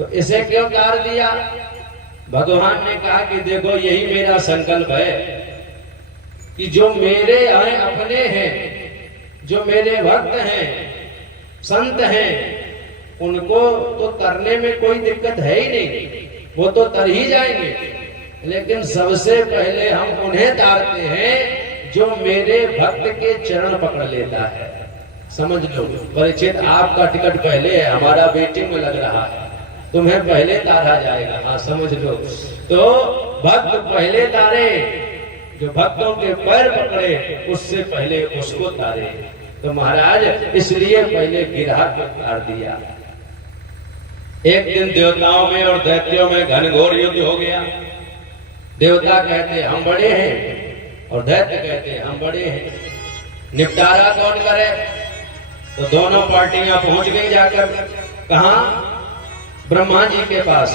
तो इसे क्यों तार दिया? भगवान ने कहा कि देखो यही मेरा संकल्प है कि जो मेरे हैं अपने हैं, जो मेरे भक्त हैं, संत हैं, उनको तो तरने में कोई दिक्कत है ही नहीं, वो तो तर ही जाएंगे, लेकिन सबसे पहले हम उन्हें तारते हैं जो मेरे भक्त के चरण पकड़ लेता है। समझ लो परीक्षित, आपका टिकट पहले है, हमारा वेटिंग में लग रहा है, तुम्हें पहले तारा जाएगा। हाँ समझ लो, तो भक्त पहले तारे, जो भक्तों के पैर पकड़े उससे पहले उसको तारे। तो महाराज इसलिए पहले गिरहा को तार दिया। एक दिन देवताओं में और दैत्यों में घनघोर युद्ध हो गया। देवता कहते हम बड़े हैं और दैत्य कहते हम बड़े हैं, निपटारा कौन करे? तो दोनों पार्टियां पहुंच गई जाकर कहा? ब्रह्मा जी के पास।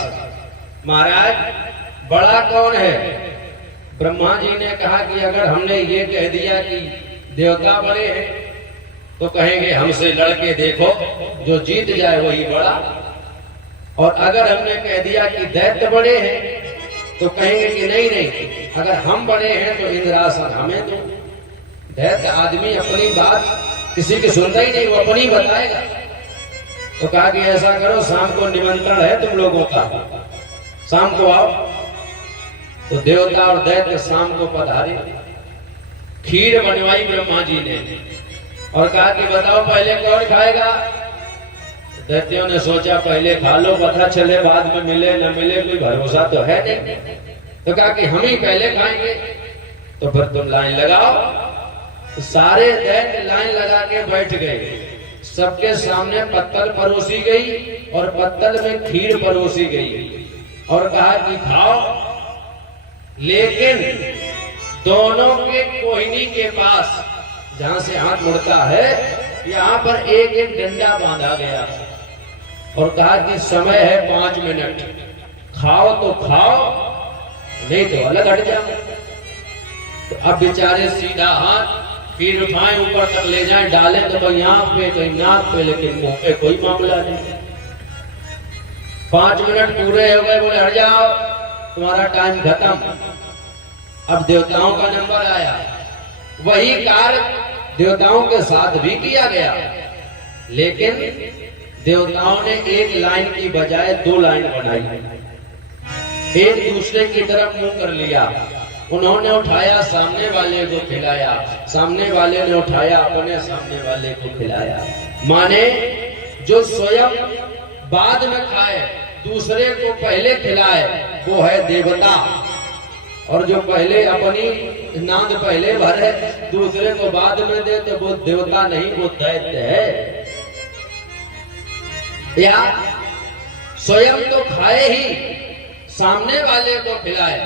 महाराज बड़ा कौन है? ब्रह्मा जी ने कहा कि अगर हमने ये कह दिया कि देवता बड़े हैं तो कहेंगे हमसे लड़के देखो, जो जीत जाए वही बड़ा। और अगर हमने कह दिया कि दैत्य बड़े हैं तो कहेंगे कि नहीं नहीं, अगर हम बड़े हैं तो इंद्रासन हमें दो। दैत्य आदमी अपनी बात किसी की सुनता ही नहीं, वो अपनी बताएगा। तो कहा कि ऐसा करो, शाम को निमंत्रण है तुम लोगों का, शाम को आओ। तो देवता और दैत्य शाम को पधारे। खीर बनवाई ब्रह्मा जी ने और कहा कि बताओ पहले कौन खाएगा? दैत्यों ने सोचा पहले खा लो, पता चले बाद में मिले न मिले, कोई भरोसा तो है नहीं। तो कहा कि हम ही पहले खाएंगे। तो फिर तुम लाइन लगाओ। तो सारे दैत्य लाइन लगा के बैठ गए। सबके सामने पत्तल परोसी गई और पत्तल में खीर परोसी गई और कहा कि खाओ। लेकिन दोनों के कोहिनी के पास, जहां से हाथ मुड़ता है, यहाँ पर एक एक डंडा बांधा गया और कहा कि समय है 5 मिनट, खाओ तो खाओ, नहीं तो अलग हट जाओ। तो अब बेचारे सीधा हाथ फिर उठाए ऊपर तक ले जाए, डाले तो कहीं आंख पे कहीं नाक पे, लेकिन मुंह पे कोई मामला नहीं। 5 मिनट पूरे हो गए, बोले हट जाओ, तुम्हारा टाइम खत्म। अब देवताओं का नंबर आया। वही कार्य देवताओं के साथ भी किया गया, लेकिन देवताओं ने एक लाइन की बजाय 2 लाइन बनाई, एक दूसरे की तरफ मुंह कर लिया। उन्होंने उठाया, सामने वाले को खिलाया, सामने वाले ने उठाया, अपने सामने वाले को खिलाया। माने जो स्वयं बाद में खाए, दूसरे को पहले खिलाए, वो है देवता। और जो पहले अपनी नाद पहले भरे, दूसरे को बाद में दे, तो वो देवता नहीं, वो दैत्य है। या स्वयं तो खाए ही, सामने वाले को खिलाए,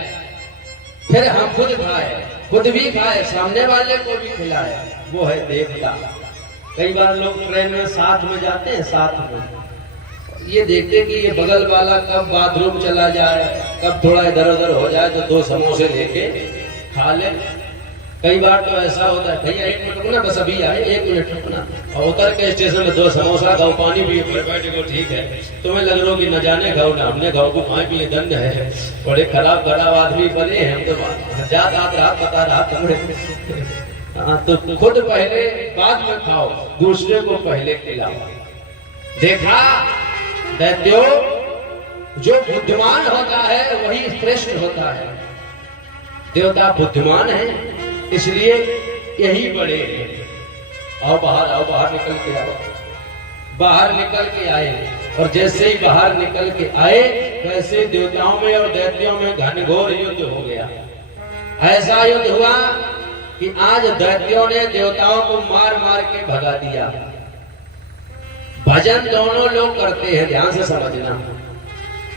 फिर हम खुद खाए, खुद भी खाए, सामने वाले को भी खिलाए, वो है देवता। कई बार लोग ट्रेन में साथ में जाते हैं, साथ में ये देखते कि ये बगल वाला कब बाथरूम चला जाए, कब थोड़ा इधर उधर हो जाए तो 2 समोसे लेके खा ले। कई बार तो ऐसा होता है, भैया 1 मिनट रुकना, बस अभी आए, 1 मिनट रुकना, और उतर के स्टेशन में 2 समोसा खाओ, पानी पिए, फिर बैठे को ठीक है। तुम्हें लग रहा हो कि न जाने खाओ ना हमने खाओ को खाए पिए, दंड है, बड़े खराब खराब आदमी बने हैं हम तो। जात रात बता रहा तुम्हें। तो खुद पहले बाद में खाओ, दूसरे को पहले खिलाओ। देखा दैत्यो, जो बुद्धिमान होता है वही श्रेष्ठ होता है। देवता बुद्धिमान है, इसलिए यही बड़े हैं। और बाहर आओ, बाहर निकल के आओ। बाहर निकल के आए, और जैसे ही बाहर निकल के आए, वैसे देवताओं में और दैत्यों में घनघोर युद्ध हो गया। ऐसा युद्ध हुआ कि आज दैत्यों ने देवताओं को मार मार के भगा दिया। भजन दोनों लोग करते हैं, ध्यान से समझना,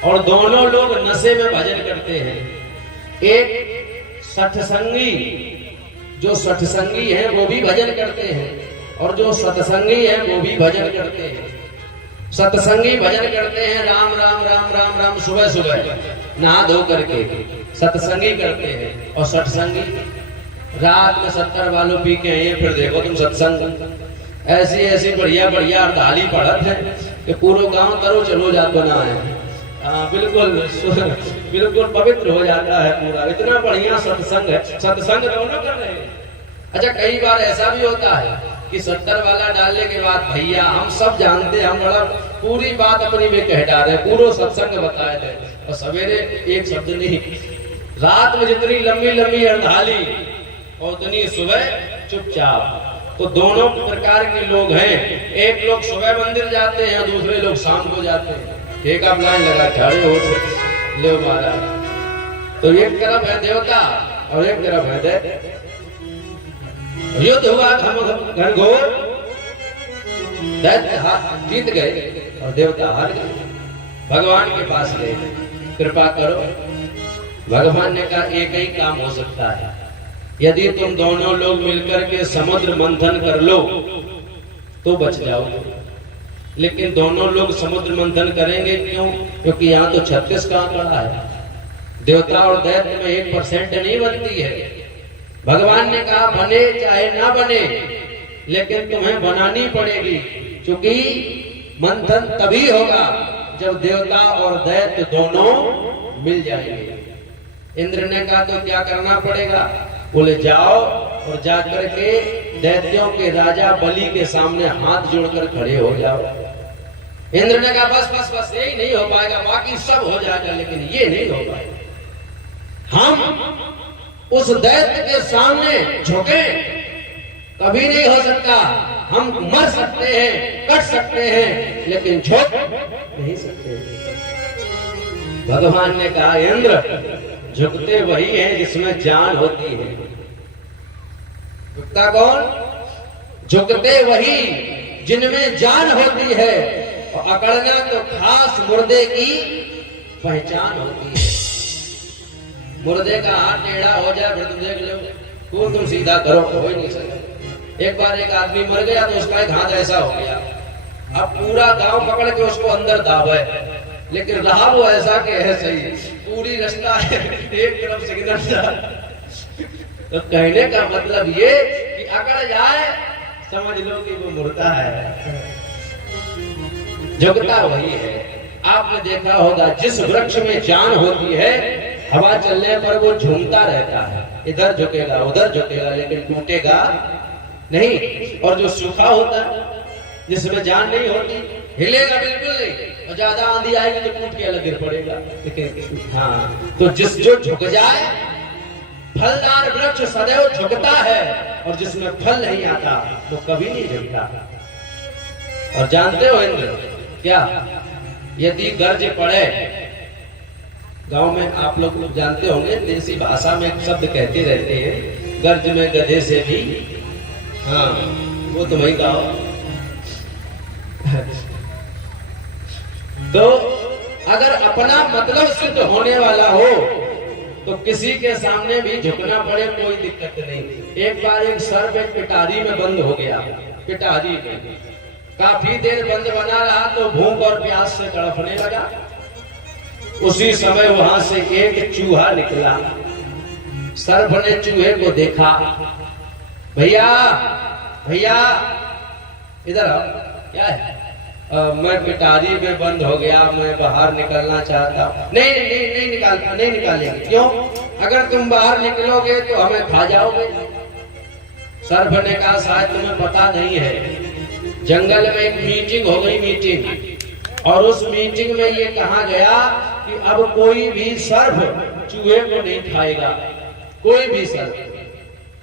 और दोनों लोग नशे में भजन करते हैं। एक सत्संगी, जो सत्संगी है वो भी भजन करते हैं, और जो सत्संगी है वो भी भजन करते हैं। सत्संगी भजन करते हैं राम राम राम राम राम, सुबह सुबह नहा धो करके सत्संगी करते हैं। और सत्संगी रात में 70 वालों पी के ये, फिर देखो तुम सत्संग ऐसी ऐसी बढ़िया बढ़िया अर्धाली पढ़त है कि पूरा गांव करो चलो जात बना है। बिल्कुल पवित्र हो जाता है पूरा। इतना बढ़िया सत्संग है, सत्संग दोनों कर रहे हैं। अच्छा, कई बार ऐसा भी होता है कि 70 वाला डालने के बाद भैया हम सब जानते हैं, हम बड़ा पूरी बात अपनी में कह डाले, पूरा सत्संग बताए थे और सवेरे एक शब्द नहीं। रात में जितनी लंबी लंबी अर्धाली और उतनी सुबह चुपचाप। तो दोनों प्रकार के लोग हैं। एक लोग सुबह मंदिर जाते हैं, दूसरे लोग शाम को जाते हैं। एक आप लाइन लगा खड़े हो ले महाराज। तो एक तरफ है देवता और एक तरफ है दैत्य। युद्ध हुआ घनघोर, दैत्य जीत गए और देवता हार गए। भगवान के पास गए, कृपा करो। भगवान ने कहा एक ही काम हो सकता है, यदि तुम दोनों लोग मिलकर के समुद्र मंथन कर लो तो बच जाओगे। लेकिन दोनों लोग समुद्र मंथन करेंगे क्यों? क्योंकि यहाँ तो 36 का आंकड़ा है। देवता और दैत्य में 1% नहीं बनती है। भगवान ने कहा बने चाहे ना बने, लेकिन तुम्हें बनानी पड़ेगी, क्योंकि मंथन तभी होगा जब देवता और दैत्य दोनों मिल जाएंगे। इंद्र ने कहा तो क्या करना पड़ेगा? बोले जाओ और जाकर के दैत्यों के राजा बलि के सामने हाथ जोड़कर खड़े हो जाओ। इंद्र ने कहा बस बस बस यही नहीं हो पाएगा, बाकी सब हो जाएगा, लेकिन ये नहीं हो पाएगा। हम उस दैत्य के सामने झुके कभी नहीं हो सकता। हम मर सकते हैं, कट सकते हैं, लेकिन झुक नहीं सकते। भगवान ने कहा इंद्र, झुकते वही हैं जिसमें जान होती है। झुकता कौन? झुकते वही जिनमें जान होती है, और अकड़ना तो खास मुर्दे की पहचान होती है। मुर्दे का हाथ टेढ़ा हो जाए फिर तुम देख लो, खूब तुम सीधा करो, हो ही नहीं सकता। एक बार एक आदमी मर गया तो उसका एक हाथ ऐसा हो गया, अब पूरा गांव पकड़ के उसको अंदर दावे, लेकिन रहा वो ऐसा कि ऐसा ही पूरी रास्ता है, एक तरफ सिग्नल था। तो कहने का मतलब ये कि अकड़ जाए समझ लो कि वो मुर्दा है। झुकता वही है। आपने देखा होगा जिस वृक्ष में जान होती है, हवा चलने पर वो झूमता रहता है, इधर झुकेगा उधर झुकेगा, लेकिन टूटेगा नहीं। और जो सूखा होता है जिसमें जान नहीं होती, हिलेगा बिल्कुल नहीं, और ज्यादा आंधी आएगी तो टूट के अलग गिर पड़ेगा। लेकिन हाँ, तो जो झुक जाए, फलदार वृक्ष सदैव झुकता है, और जिसमें फल नहीं आता वो कभी नहीं झुकता। और जानते हो इंद्र क्या, यदि गर्ज पड़े, गांव में आप लोग जानते होंगे, देसी भाषा में एक शब्द कहते रहते हैं, गर्ज में गधे से भी, हाँ वो तुम ही गाओ। तो अगर अपना मतलब सिद्ध होने वाला हो तो किसी के सामने भी झुकना पड़े, कोई दिक्कत नहीं। एक बार एक सर्प एक पिटारी में बंद हो गया, पिटारी में काफी देर बंद बना रहा तो भूख और प्यास से तड़पने लगा। उसी समय वहां से एक चूहा निकला। सर्प ने चूहे को देखा, भैया भैया इधर आओ, क्या है? मैं पिटारी में बंद हो गया, मैं बाहर निकलना चाहता हूँ। नहीं निकालेंगे। क्यों? अगर तुम बाहर निकलोगे तो हमें खा जाओगे। सर्प ने कहा शायद तुम्हें पता नहीं है, जंगल में एक मीटिंग हो गई, मीटिंग, और उस मीटिंग में ये कहा गया कि अब कोई भी सर्प चूहे को नहीं खाएगा, कोई भी सर्प।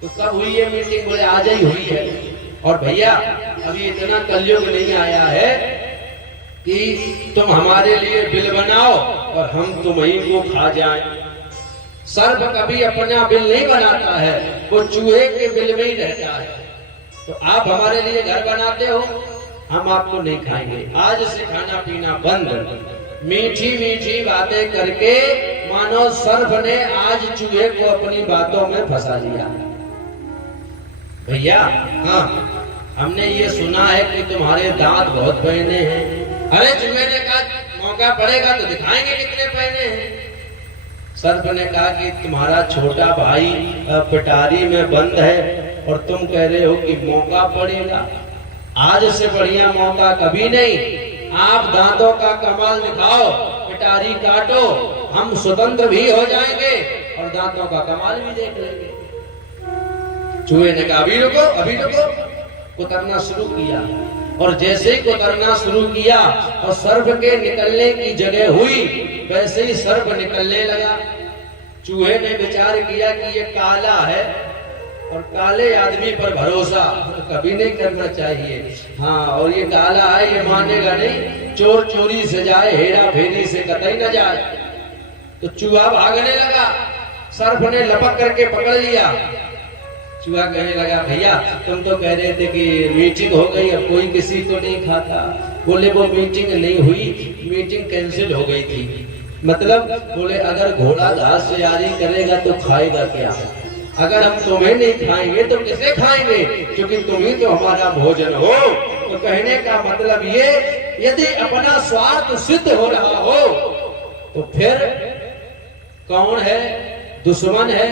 तो कब हुई ये मीटिंग? बोले आज ही हुई है। और भैया अभी इतना कलयुग नहीं आया है कि तुम हमारे लिए बिल बनाओ और हम तुम्हीं को खा जाएं। सर्प कभी अपना बिल नहीं बनाता है, वो चूहे के बिल में ही रहता है। तो आप हमारे लिए घर बनाते हो, हम आपको नहीं खाएंगे। आज से खाना पीना बंद। मीठी मीठी बातें करके मानो सर्प ने आज चूहे को अपनी बातों में फंसा लिया। भैया हाँ, हमने ये सुना है कि तुम्हारे दांत बहुत पहने हैं। अरे चूहे ने कहा मौका पड़ेगा तो दिखाएंगे कितने पहने हैं। सर्प ने कहा कि तुम्हारा छोटा भाई पिटारी में बंद है और तुम कह रहे हो कि मौका पड़ेगा। आज से बढ़िया मौका कभी नहीं। आप दांतों का कमाल दिखाओ, कटारी काटो, हम स्वतंत्र भी हो जाएंगे और दांतों का कमाल भी देख लेंगे। चूहे ने कहा अभी रुको, अभी रुको। कुतरना शुरू किया और जैसे ही कुतरना शुरू किया और सर्प के निकलने की जगह हुई, वैसे ही सर्प निकलने लगा। चूहे ने विचार किया कि ये काला है और काले आदमी पर भरोसा कभी नहीं करना चाहिए। हाँ, और ये काला है, ये मानेगा नहीं, चोर चोरी से जाए, हेरा फेरी से कतई न जाए। तो चूहा भागने लगा, सर्प ने लपक करके पकड़ लिया। चूहा कहने लगा भैया तुम तो कह रहे थे कि मीटिंग हो गई, अब कोई किसी को नहीं खाता। बोले वो मीटिंग नहीं हुई, मीटिंग कैंसिल हो गई थी। मतलब बोले अगर घोड़ा घास से यारी करेगा तो खाएगा क्या? अगर हम तुम्हें नहीं खाएंगे तो किसे खाएंगे, क्योंकि तुम ही तो हमारा भोजन हो। तो कहने का मतलब ये, यदि अपना स्वार्थ सिद्ध हो रहा हो तो फिर कौन है, दुश्मन है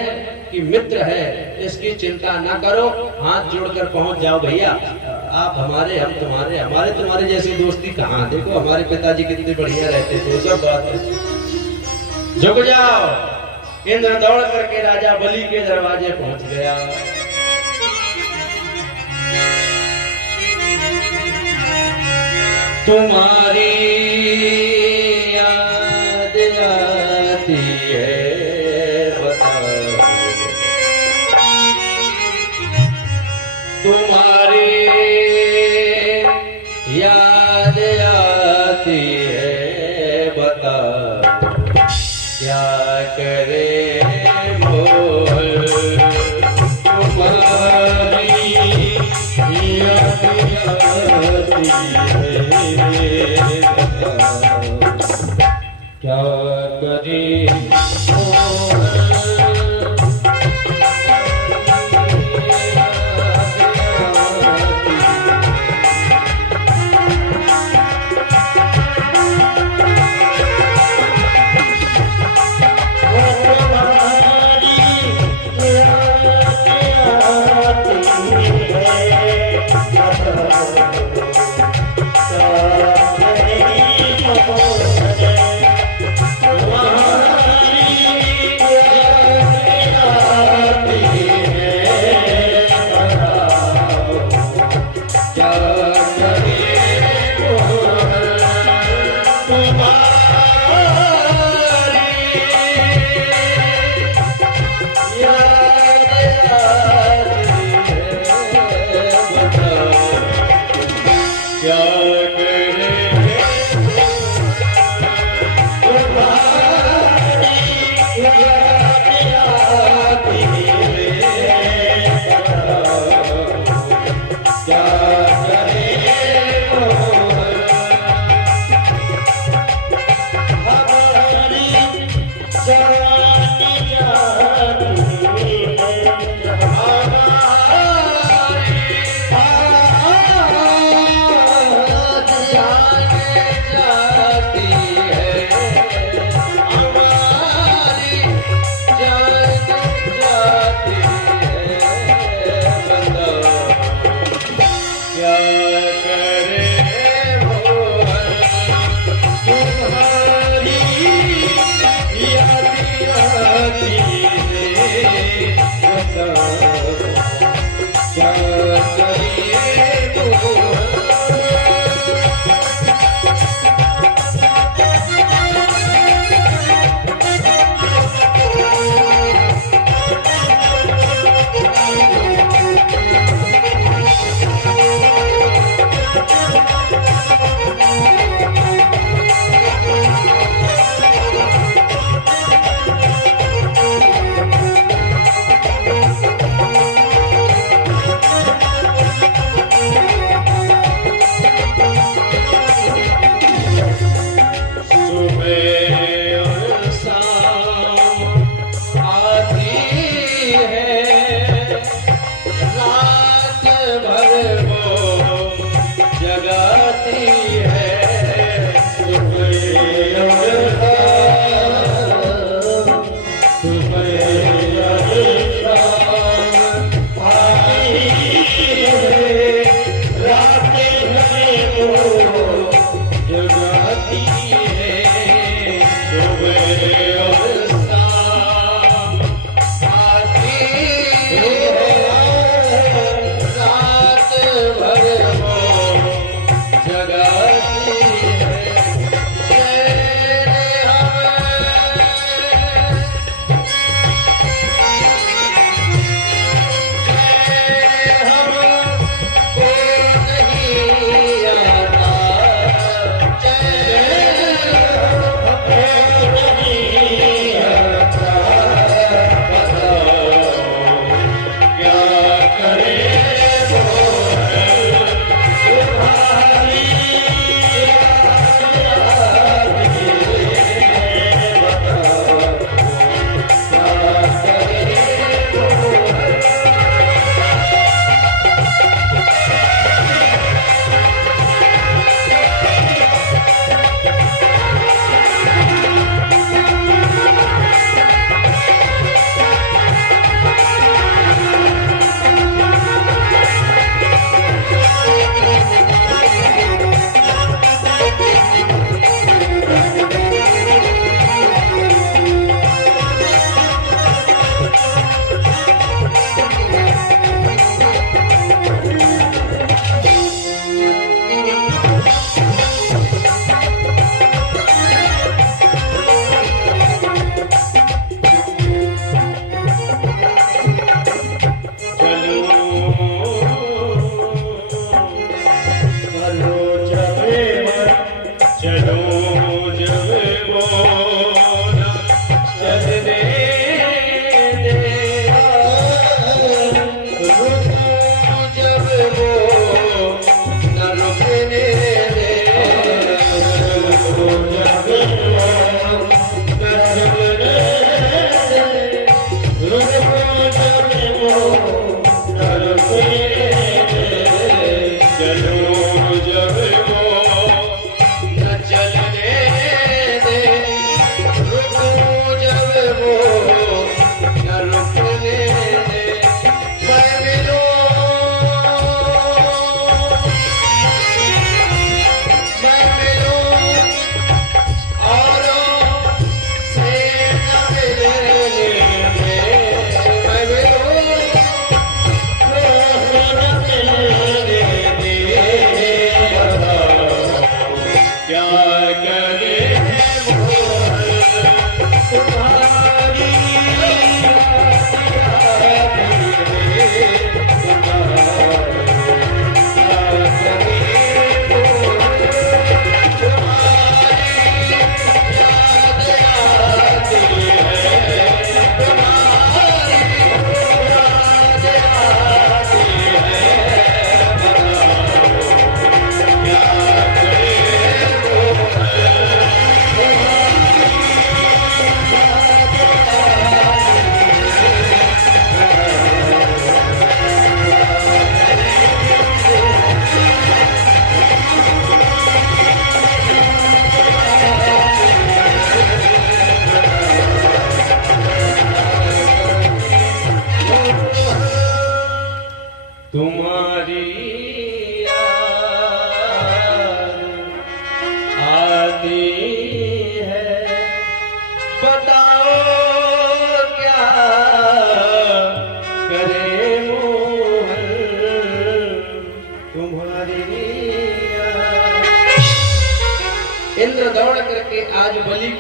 कि मित्र है, इसकी चिंता न करो। हाथ जोड़कर पहुंच जाओ भैया, आप हमारे, हम तुम्हारे, हमारे तुम्हारे जैसी दोस्ती कहाँ। देखो हमारे पिताजी कितने बढ़िया रहते थे, सब बात है। झुक जाओ। इंद्र दौड़ करके राजा बलि के दरवाजे पहुंच गया। तुम्हारी याद आती है बताओ, तुम्हारी याद आती है बताओ, क्या करे बोल। तुम्हारी याद आती है बताओ, क्या करे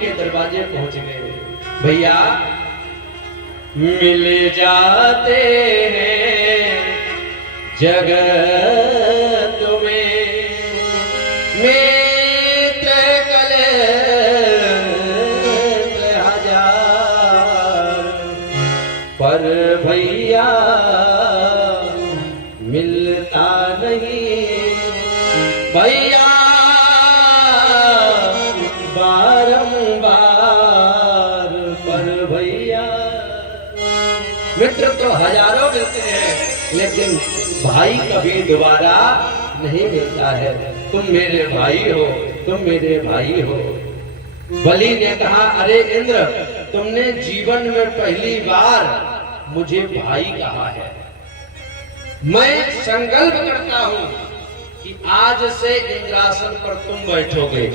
के दरवाजे पहुंच गए। भैया मिल जाते हैं जगत में मित्र कलेन्द्र हजार, पर भैया मिलता नहीं भैया बारंबार, पर भैया। मित्र तो हजारों मिलते हैं लेकिन भाई कभी दोबारा नहीं मिलता है। तुम मेरे भाई हो, तुम मेरे भाई हो। बलि ने कहा, अरे इंद्र, तुमने जीवन में पहली बार मुझे भाई कहा है। मैं संकल्प करता हूं कि आज से इंद्रासन पर तुम बैठोगे।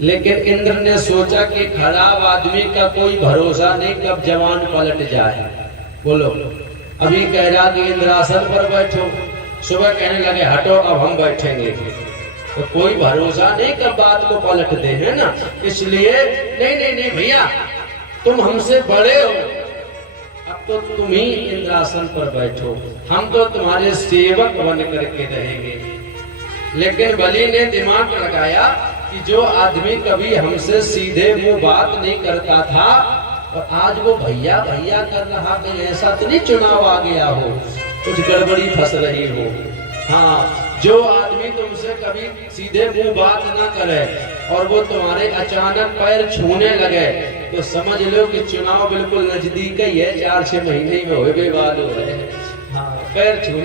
लेकिन इंद्र ने सोचा कि खराब आदमी का कोई भरोसा नहीं, कब जवान पलट जाए। बोलो, अभी कह रहा कि इंद्रासन पर बैठो, सुबह कहने लगे हटो अब हम बैठेंगे, तो कोई भरोसा नहीं कब बात को पलट दे, है ना। इसलिए नहीं नहीं नहीं भैया, तुम हमसे बड़े हो, अब तो तुम ही इंद्रासन पर बैठो, हम तो तुम्हारे सेवक बन करके रहेंगे। लेकिन बलि ने दिमाग लगाया कि जो आदमी कभी हमसे सीधे मुंह बात नहीं करता था और आज वो भैया भैया कर रहा, कि ऐसा तो नहीं चुनाव आ गया हो, कुछ गड़बड़ी फंस रही हो। हाँ, जो आदमी तुमसे कभी सीधे मुंह बात ना करे और वो तुम्हारे अचानक पैर छूने लगे, तो समझ लो कि चुनाव बिल्कुल नजदीक ही है, 4-6 महीने में होए वाले है। हाँ, पैर छूने